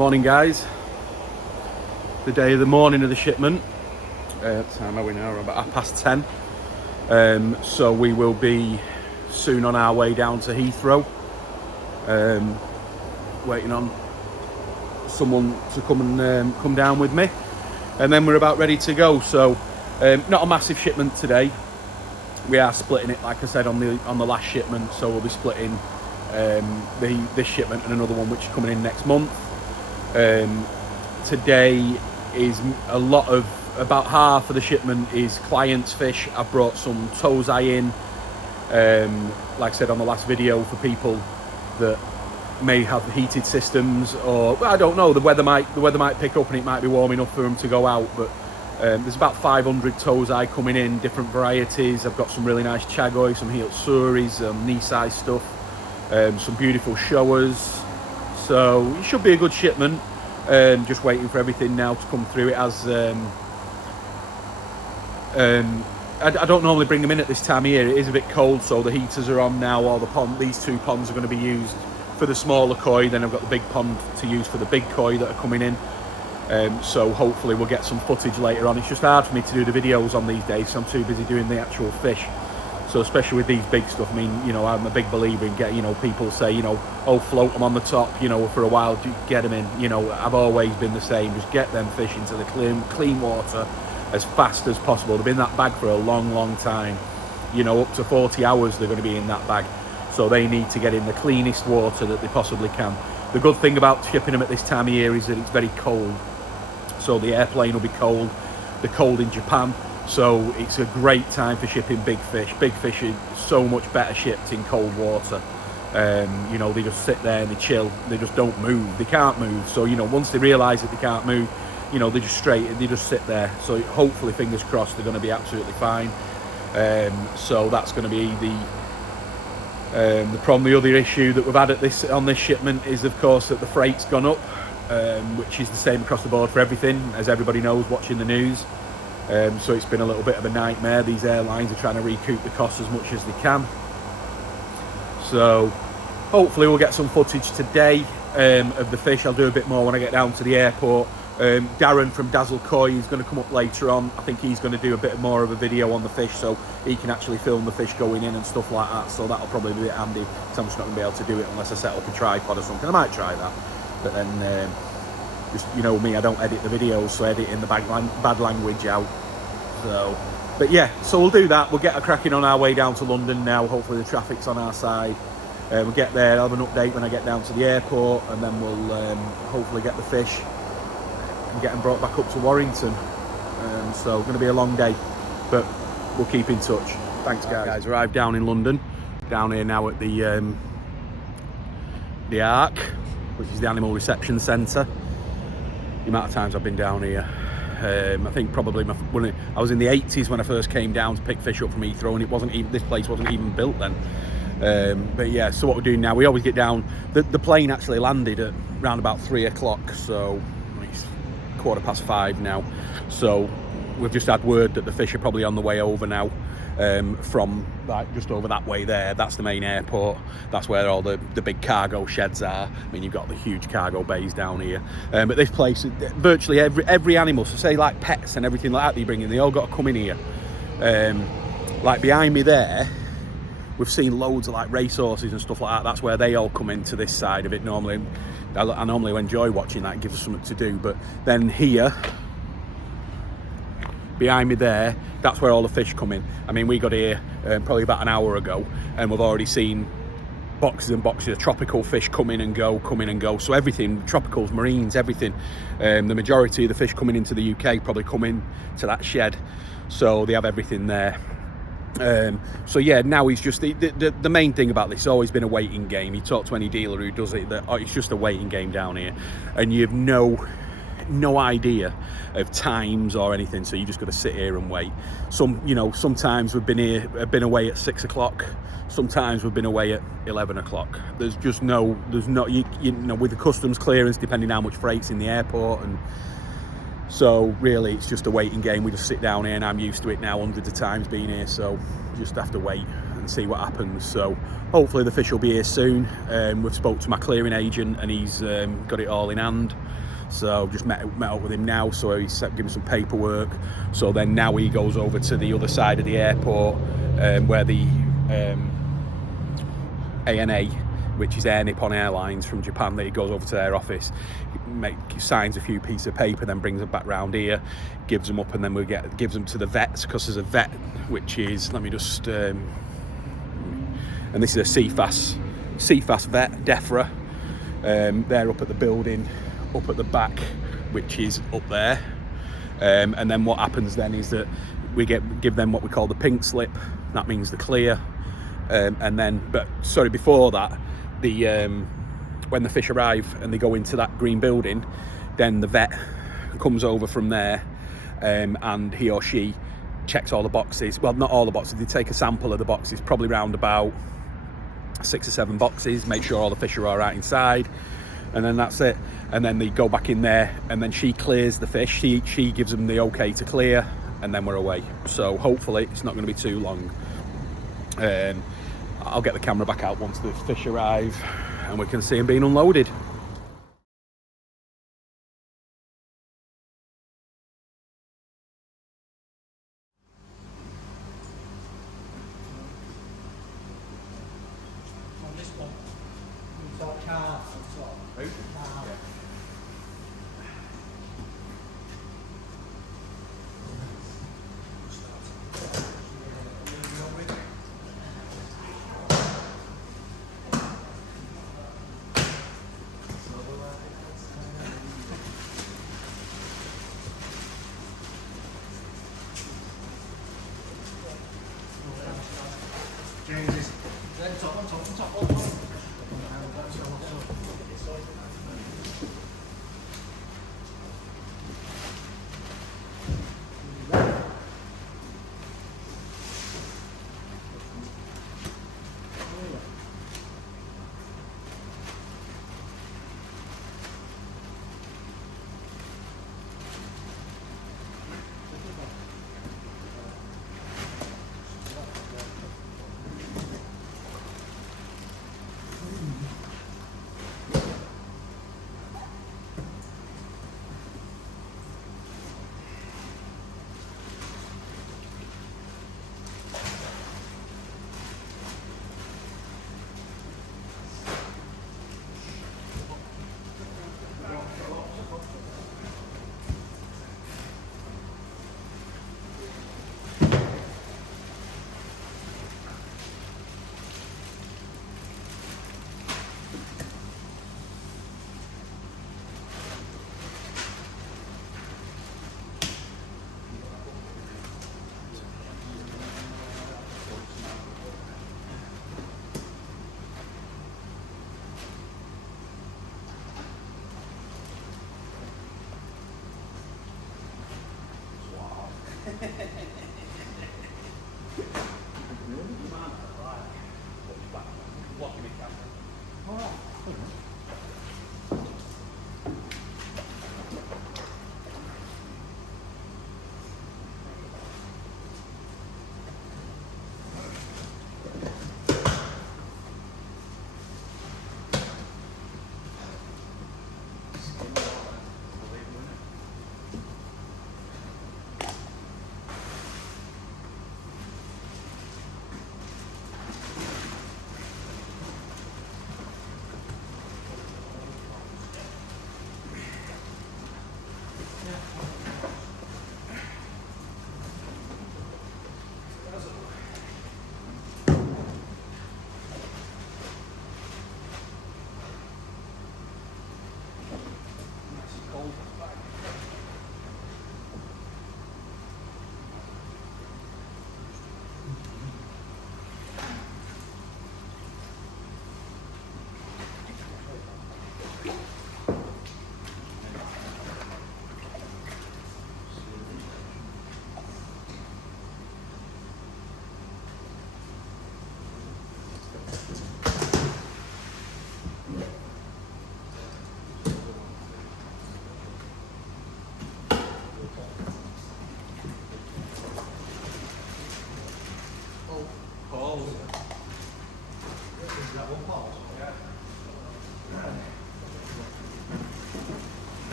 Morning guys, the morning of the shipment. Time are we now? We're about 10:30. So we will be soon on our way down to Heathrow, waiting on someone to come down with me, and then we're about ready to go. So not a massive shipment today. We are splitting it, like I said, on the last shipment. So we'll be splitting this shipment and another one which is coming in next month. Today is about half of the shipment is clients' fish. I've brought some tozai in, like I said on the last video, for people that may have heated systems, or well, I don't know, the weather might pick up and it might be warm enough for them to go out. But there's about 500 tozai coming in, different varieties. I've got some really nice chagoi, some Heatsuris, Nisai stuff, some beautiful showers. So it should be a good shipment. Just waiting for everything now to come through. It has I don't normally bring them in at this time of year. It is a bit cold, so the heaters are on now. These two ponds are going to be used for the smaller koi. Then I've got the big pond to use for the big koi that are coming in. So hopefully we'll get some footage later on. It's just hard for me to do the videos on these days, so I'm too busy doing the actual fish. So especially with these big stuff, I mean, you know, I'm a big believer in getting, you know, people say, you know, oh, float them on the top, you know, for a while, get them in. You know, I've always been the same. Just get them fish into the clean water as fast as possible. They've been in that bag for a long time. You know, up to 40 hours they're going to be in that bag. So they need to get in the cleanest water that they possibly can. The good thing about shipping them at this time of year is that it's very cold. So the airplane will be cold. They're cold in Japan. So it's a great time for shipping big fish. Big fish are so much better shipped in cold water. You know, they just sit there and they chill. They just don't move. They can't move. So, you know, once they realise that they can't move, you know, they just sit there. So hopefully, fingers crossed, they're going to be absolutely fine. So that's going to be the problem. The other issue that we've had on this shipment is, of course, that the freight's gone up, which is the same across the board for everything, as everybody knows watching the news. So it's been a little bit of a nightmare. These airlines are trying to recoup the costs as much as they can. So hopefully we'll get some footage today of the fish. I'll do a bit more when I get down to the airport. Darren from Dazzle Koi is going to come up later on. I think he's going to do a bit more of a video on the fish, so he can actually film the fish going in and stuff like that. So that'll probably be a bit handy, because I'm just not going to be able to do it unless I set up a tripod or something. I might try that, but then just, you know me, I don't edit the videos, so editing the bad language out. So, but yeah, so we'll do that. We'll get a cracking on our way down to London now. Hopefully the traffic's on our side. We'll get there. I'll have an update when I get down to the airport, and then we'll hopefully get the fish and get them brought back up to Warrington. So going to be a long day, but we'll keep in touch. Thanks guys. Arrived down in London, down here now at the Ark, which is the Animal Reception Centre. The amount of times I've been down here, I think probably when I was in the 80s when I first came down to pick fish up from Heathrow, and this place wasn't even built then. But yeah, so what we're doing now, we always get down. The plane actually landed at around about 3 o'clock, so it's 5:15 now. So we've just had word that the fish are probably on the way over now, from like just over that way there. That's the main airport. That's where all the big cargo sheds are. I mean, you've got the huge cargo bays down here, but this place, virtually every animal, so say like pets and everything like that you bring in, they all got to come in here. Like behind me there, we've seen loads of like racehorses and stuff like that. That's where they all come into this side of it normally. I normally enjoy watching that. It gives us something to do. But then here, behind me there, that's where all the fish come in. I mean, we got here probably about an hour ago, and we've already seen boxes and boxes of tropical fish come in and go. So everything, tropicals, marines, everything. The majority of the fish coming into the UK probably come in to that shed. So they have everything there. So yeah, now he's just the main thing about this has always been a waiting game. You talk to any dealer who does it, that it's just a waiting game down here, and you have no idea of times or anything, so you just got to sit here and wait. Sometimes we've been away at 6 o'clock, sometimes we've been away at 11 o'clock. There's not, you know, with the customs clearance, depending how much freight's in the airport, and So really it's just a waiting game. We just sit down here, and I'm used to it now, hundreds of times being here, so just have to wait and see what happens. So hopefully the fish will be here soon. We've spoke to my clearing agent, and he's got it all in hand. So just met up with him now, so he's giving some paperwork. So then now he goes over to the other side of the airport, where the ANA, which is Air Nippon Airlines from Japan, that he goes over to their office, signs a few pieces of paper, then brings them back round here, gives them up, and then gives them to the vets, because there's a vet which is, let me just, and this is a CFAS vet, DEFRA. They're up at the building, up at the back, which is up there. And then what happens then is that we give them what we call the pink slip. That means the clear. And then, before that, when the fish arrive and they go into that green building, then the vet comes over from there, and he or she checks all the boxes. Well, not all the boxes. They take a sample of the boxes, probably round about 6 or 7 boxes, make sure all the fish are all right inside, and then that's it. And then they go back in there, and then she clears the fish. She gives them the okay to clear, and then we're away. So hopefully it's not going to be too long. I'll get the camera back out once the fish arrive and we can see them being unloaded. On this one, we've got carp on top. Carp. James is on top.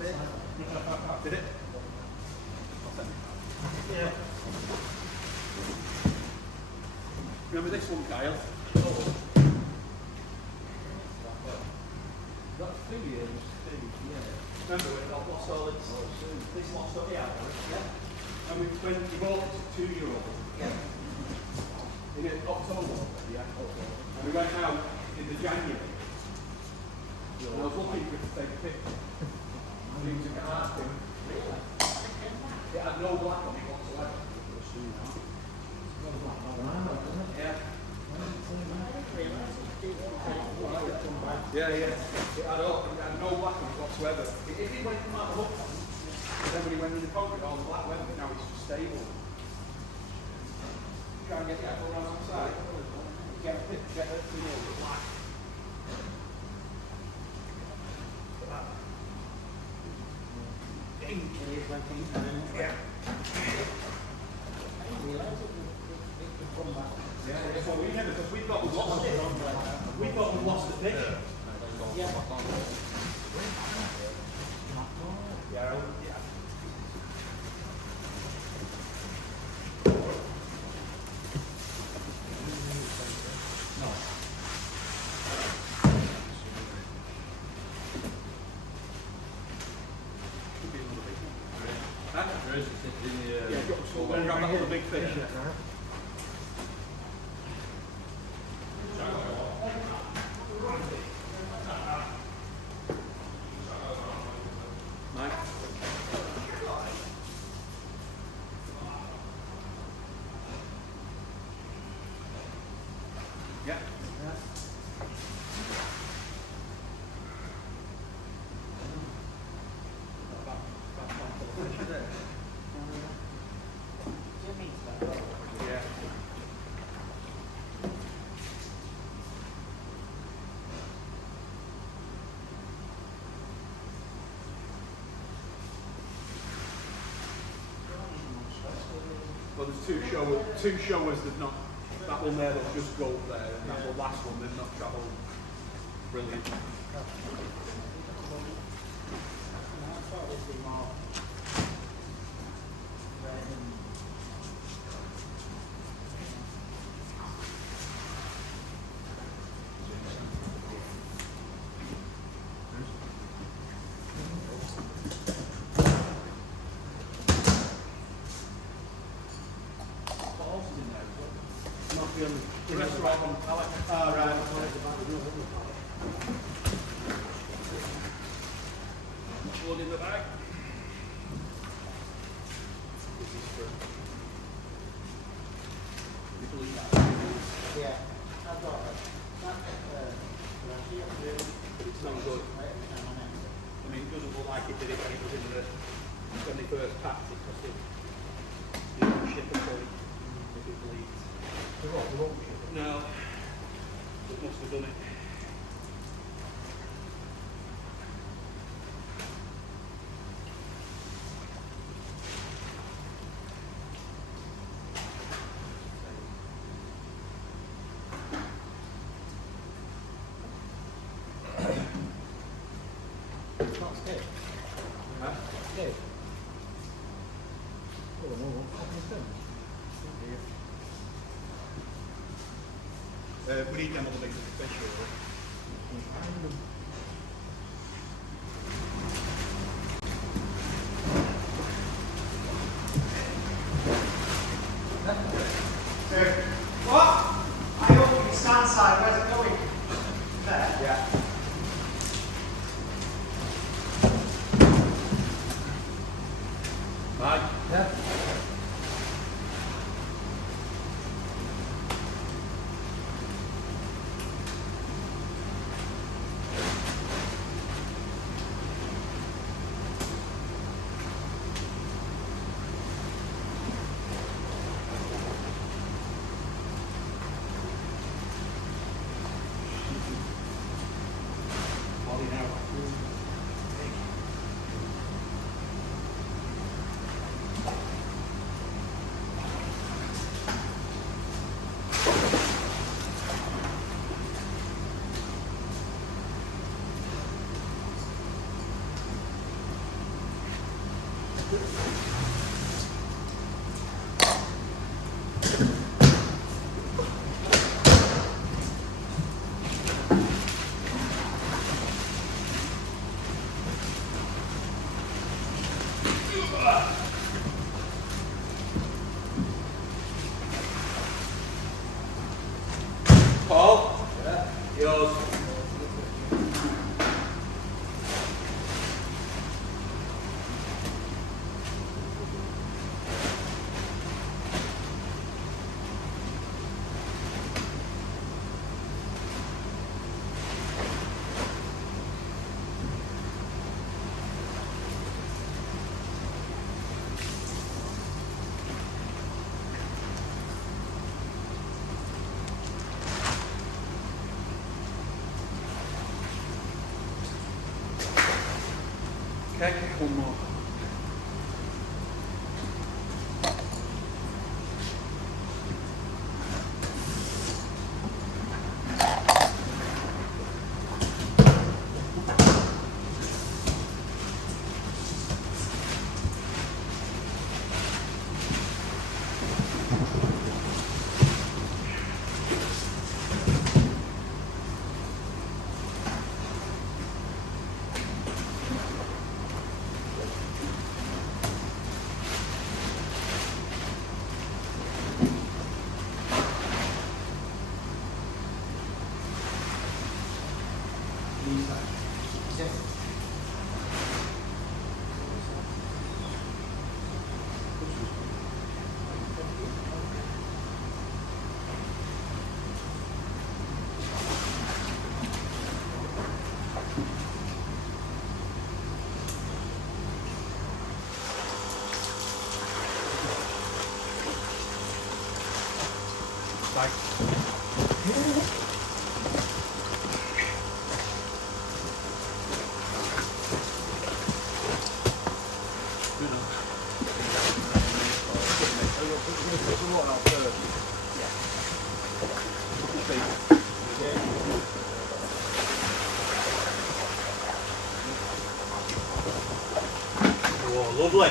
Did it? Yeah. Remember this one, Kyle? That's 2 years. Remember when it lost all its... This lost all... Yeah. And when you bought it, it's a 2-year-old. Yeah. In October. Yeah. And we went out in the January. And I was looking for it to take a picture. And he was a car thing. It had no black on it whatsoever. Yeah. Yeah, yeah. It had no black on it whatsoever. It did when it came out of the hook. But then when he went in the concrete, all the black went, but now it's just stable. Try and get go around on the side. Get a bit, get it, the black. Yeah. Yeah, so we never, because we thought we lost it. We thought we lost the fish. Yeah. Yeah. Grab that other big fish. Mike? Yeah. Yeah. Well, there's two showers that not, that one there that'll just go there, and that the last one they've not travelled. Brilliant. The rest are all on the pallet. Oh, right. One in the bag. This is for... You believe that? Yeah. I've got it. But it's not good. I mean, it doesn't look like it did it when it was in when they first packed it, because they didn't ship a point if it bleeds. No. It must have done it. It's not stiff. Huh? Stiff. Oh, no, what's happened? We need them other big fish, really. What? I hope you stand side, where's it going? There? Yeah. Mike? Yeah. Paul? Yeah. Yours. Okay, one more. Oh, lovely.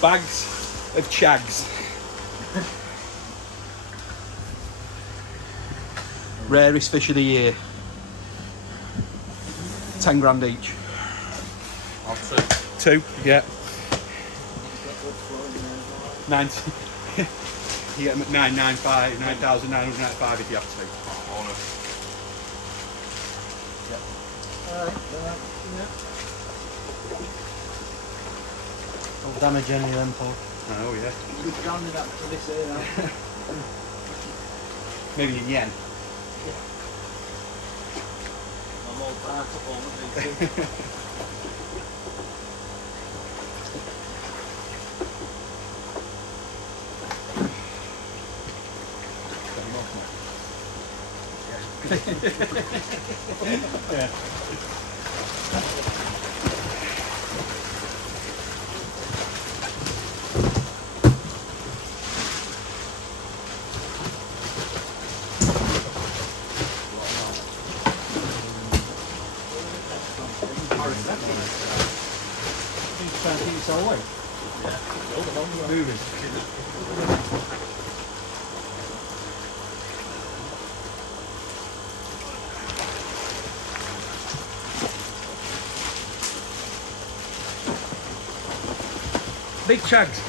Bags of chags. Rarest fish of the year. 10 grand each. Two, yeah. 90. You get them at 995, 9,995 if you have to. Don't damage any of them, Paul. Oh yeah. You could drown that for this here now. Maybe in yen. I'm all tired up all the way. Yeah. Trying to keep yourself away. Moving. Big chags.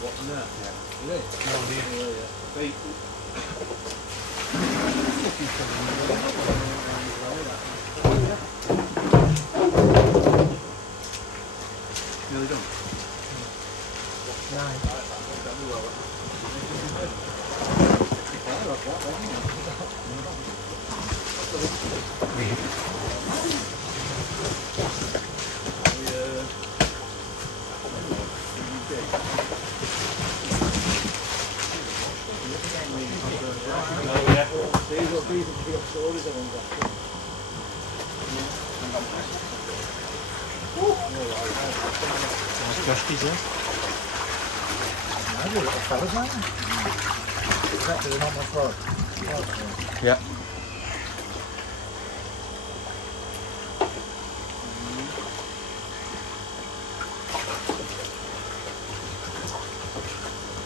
What's in there? Yeah. It is? No idea. Yeah. Joshki's here. No, little fellas, aren't they? Exactly, they're not much work. Yeah.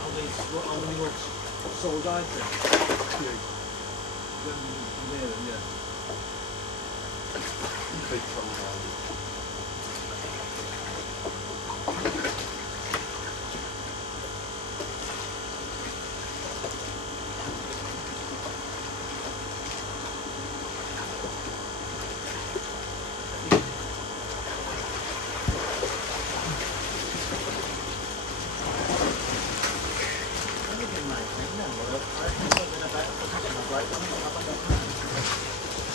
How many looks sold out there? Yeah. Big sold out.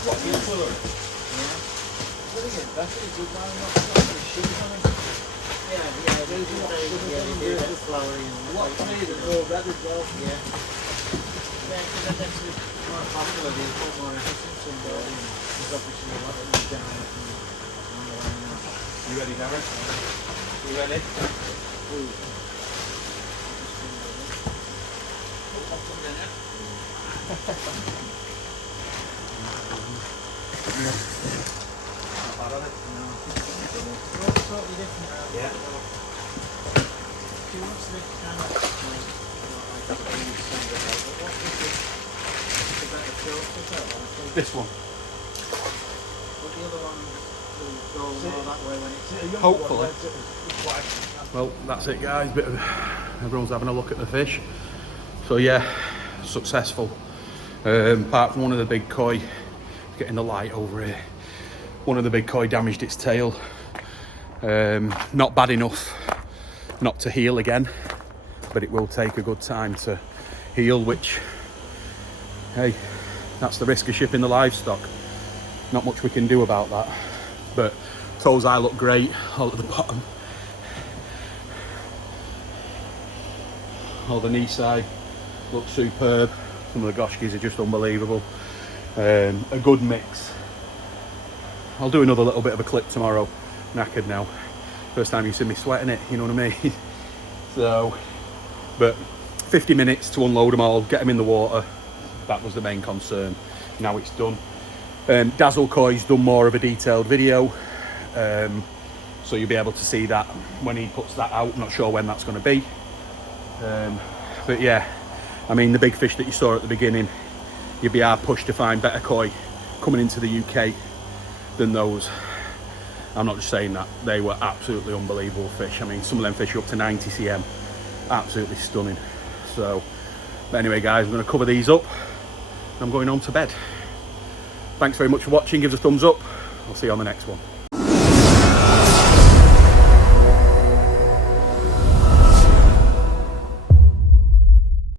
What, you full of it? Yeah. What is it? That's a good one, not the shoes on it. Yeah, those are the flowery and what made it all red as well. Yeah. Yeah, because that's more popular, these more interesting, so there's obviously a lot of them down on the line now. You ready, Gareth? You ready? Yeah. This one. Hopefully. Well, that's it, guys. Everyone's having a look at the fish. So yeah, successful. Apart from one of the big koi, getting the light over here. One of the big koi damaged its tail. Not bad enough not to heal again, but it will take a good time to heal, which, hey, that's the risk of shipping the livestock. Not much we can do about that. But toes eye look great, all at the bottom. All the knee side look superb. Some of the goshkis are just unbelievable. A good mix. I'll do another little bit of a clip tomorrow. Knackered now. First time you see me sweating it, you know what I mean? So, but 50 minutes to unload them all, get them in the water. That was the main concern. Now it's done. Dazzle Koi's done more of a detailed video. So you'll be able to see that when he puts that out. Not sure when that's going to be. But yeah, I mean, the big fish that you saw at the beginning, you'd be hard pushed to find better koi coming into the UK than those. I'm not just saying that, they were absolutely unbelievable fish. I mean, some of them fish are up to 90 cm, absolutely stunning. So, but anyway guys, I'm going to cover these up. I'm going on to bed. Thanks very much for watching, give us a thumbs up. I'll see you on the next one.